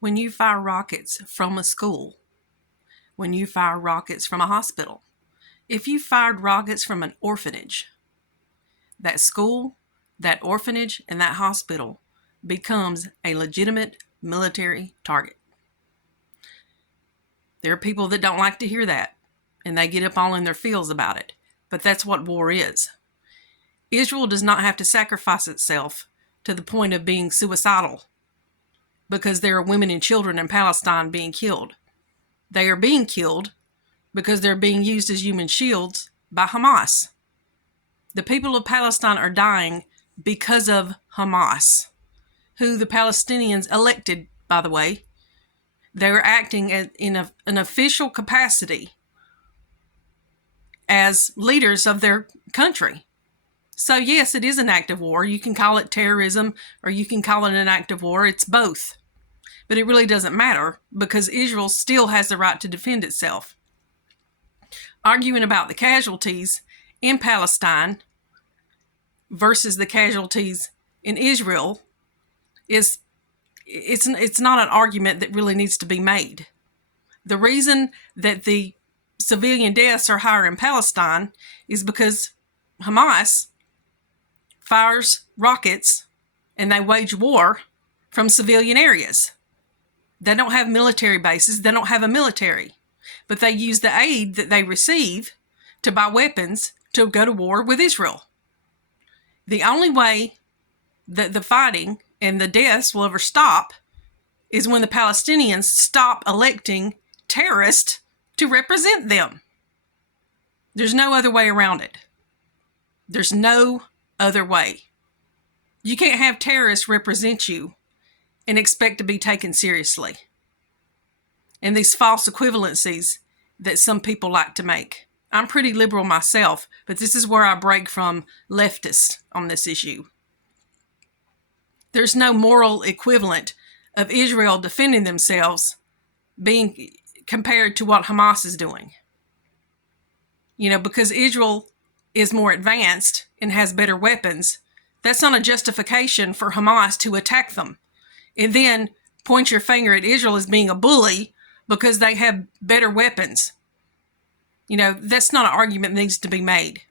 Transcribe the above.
When you fire rockets from a school, when you fire rockets from a hospital, if you fired rockets from an orphanage, that school, that orphanage, and that hospital becomes a legitimate military target. There are people that don't like to hear that, and they get up all in their feels about it. But that's what war is. Israel does not have to sacrifice itself to the point of being suicidal because there are women and children in Palestine being killed. They are being killed because they're being used as human shields by Hamas. The people of Palestine are dying because of Hamas, who the Palestinians elected, by the way. They are acting in an official capacity as leaders of their country. So yes, it is an act of war. You can call it terrorism or you can call it an act of war. It's both. But it really doesn't matter because Israel still has the right to defend itself. Arguing about the casualties in Palestine versus the casualties in Israel it's not an argument that really needs to be made. The reason that the civilian deaths are higher in Palestine is because Hamas fires rockets and they wage war from civilian areas. They don't have military bases. They don't have a military. But they use the aid that they receive to buy weapons to go to war with Israel. The only way that the fighting and the deaths will ever stop is when the Palestinians stop electing terrorists to represent them. There's no other way around it. There's no other way. You can't have terrorists represent you and expect to be taken seriously. And these false equivalencies that some people like to make. I'm pretty liberal myself, but this is where I break from leftists on this issue. There's no moral equivalent of Israel defending themselves being compared to what Hamas is doing. Because Israel is more advanced and has better weapons, that's not a justification for Hamas to attack them and then point your finger at Israel as being a bully because they have better weapons. That's not an argument that needs to be made.